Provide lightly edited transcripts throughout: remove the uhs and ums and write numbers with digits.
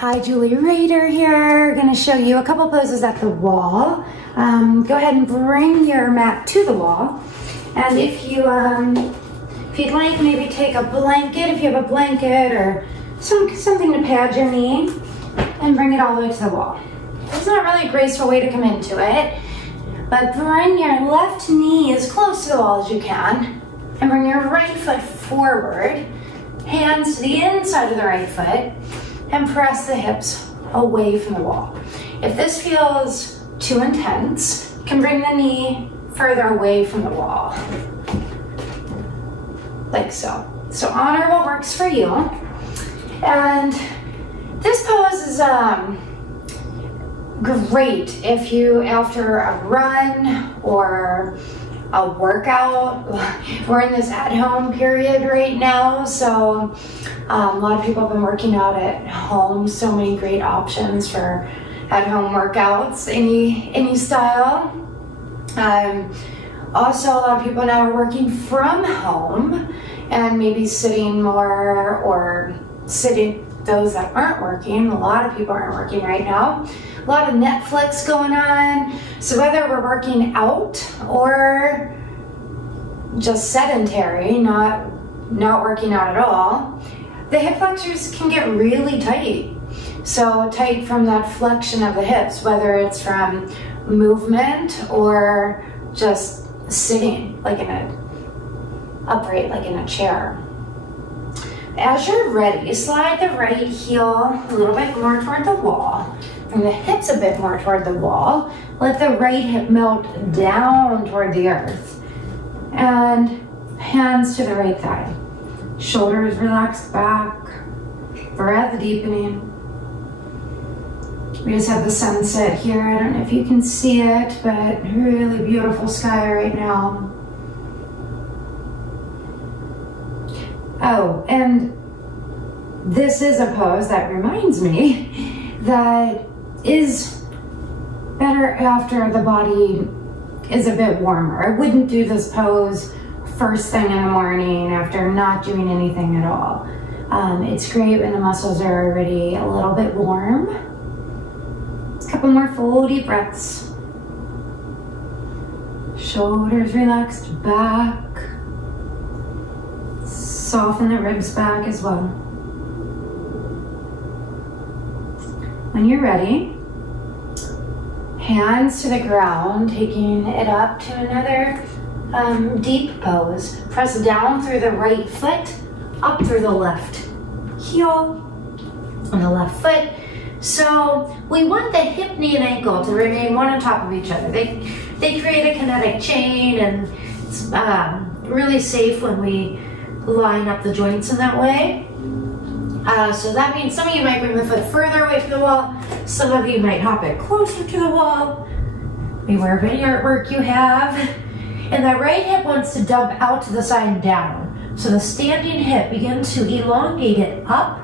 Hi, Julie, Rader here. Going to show you a couple poses at the wall. Go ahead and bring your mat to the wall. And if you'd like, maybe take a blanket, if you have a blanket or something to pad your knee, and bring it all the way to the wall. It's not really a graceful way to come into it, but bring your left knee as close to the wall as you can, and bring your right foot forward, hands to the inside of the right foot, and press the hips away from the wall. If this feels too intense, you can bring the knee further away from the wall, like so. So honor what works for you. And this pose is great if you, after a run or a workout. We're in this at-home period right now, so a lot of people have been working out at home. So many great options for at-home workouts, any style. Also, a lot of people now are working from home and maybe sitting more or sitting. Those that aren't working, a lot of people aren't working right now. A lot of Netflix going on. So whether we're working out or just sedentary, not working out at all, the hip flexors can get really tight. So tight from that flexion of the hips, whether it's from movement or just sitting like upright like in a chair. As you're ready, slide the right heel a little bit more toward the wall. Bring the hips a bit more toward the wall. Let the right hip melt down toward the earth. And hands to the right thigh. Shoulders relaxed back. Breath deepening. We just have the sunset here. I don't know if you can see it, but really beautiful sky right now. Oh, and this is a pose that reminds me that is better after the body is a bit warmer. I wouldn't do this pose first thing in the morning after not doing anything at all. It's great when the muscles are already a little bit warm. A couple more full deep breaths. Shoulders relaxed back. Soften the ribs back as well. When you're ready, hands to the ground, taking it up to another deep pose. Press down through the right foot, up through the left heel on the left foot. So we want the hip, knee, and ankle to remain one on top of each other. They create a kinetic chain, and it's really safe when we line up the joints in that way. So that means some of you might bring the foot further away from the wall. Some of you might hop it closer to the wall. Beware of any artwork you have. And the right hip wants to dump out to the side and down. So the standing hip begins to elongate it up,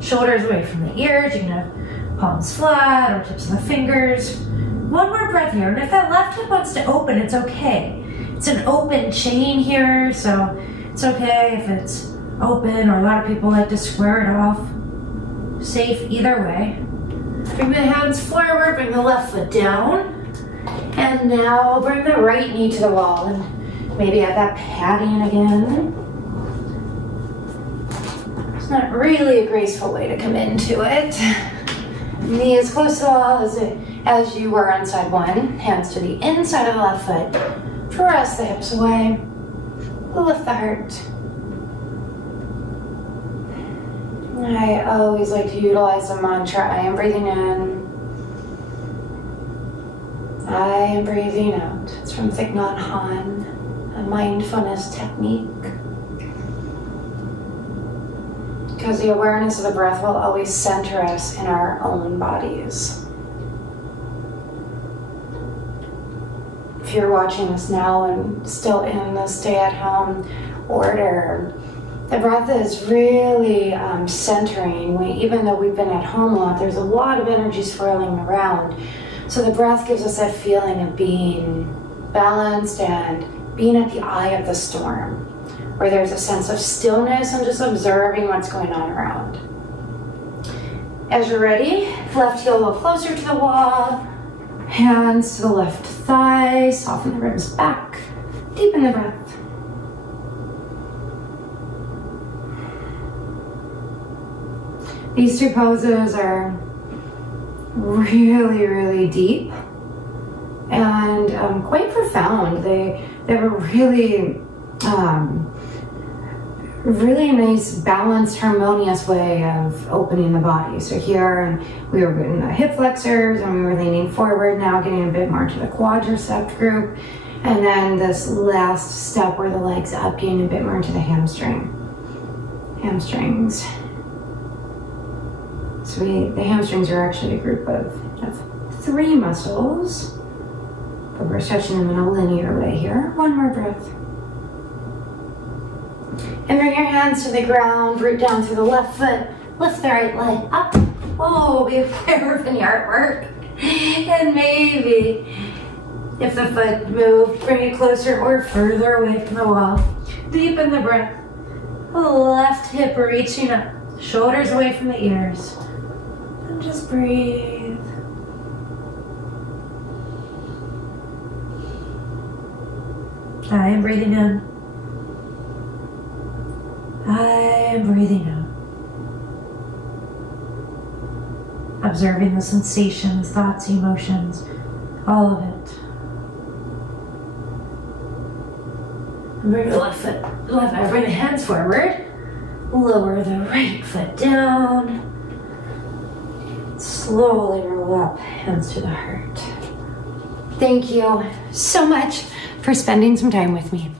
shoulders away from the ears. You can have palms flat or tips of the fingers. One more breath here. And if that left hip wants to open, it's okay. It's an open chain here, so it's okay if it's open, or a lot of people like to square it off. Safe either way. Bring the hands forward, bring the left foot down. And now bring the right knee to the wall and maybe add that padding again. It's not really a graceful way to come into it. Knee as close to the wall as you were on side one. Hands to the inside of the left foot. Press the hips away. Lift the heart. I always like to utilize the mantra, I am breathing in. I am breathing out. It's from Thich Nhat Hanh, a mindfulness technique. Because the awareness of the breath will always center us in our own bodies. If you're watching this now and still in the stay-at-home order, the breath is really centering. Even though we've been at home a lot, there's a lot of energy swirling around. So the breath gives us that feeling of being balanced and being at the eye of the storm, where there's a sense of stillness and just observing what's going on around. As you're ready, left heel a little closer to the wall, hands to the left thigh, soften the ribs back, deepen the breath. These two poses are really, really deep and quite profound. They have a really, really nice, balanced, harmonious way of opening the body. So here, and we were in the hip flexors and we were leaning forward, now getting a bit more to the quadricep group. And then this last step where the legs up, getting a bit more into the hamstrings. So the hamstrings are actually a group of 3 muscles, but we're stretching them in a linear way here. One more breath. And bring your hands to the ground, root down through the left foot, lift the right leg up. Oh, be aware of any artwork. And maybe, if the foot moved, bring it closer or further away from the wall. Deepen the breath. Left hip reaching up, shoulders away from the ears. And just breathe. I am breathing in. I am breathing out. Observing the sensations, thoughts, emotions, all of it. And bring the left foot, bring the hands forward. Lower the right foot down. Slowly roll up, hands to the heart. Thank you so much for spending some time with me.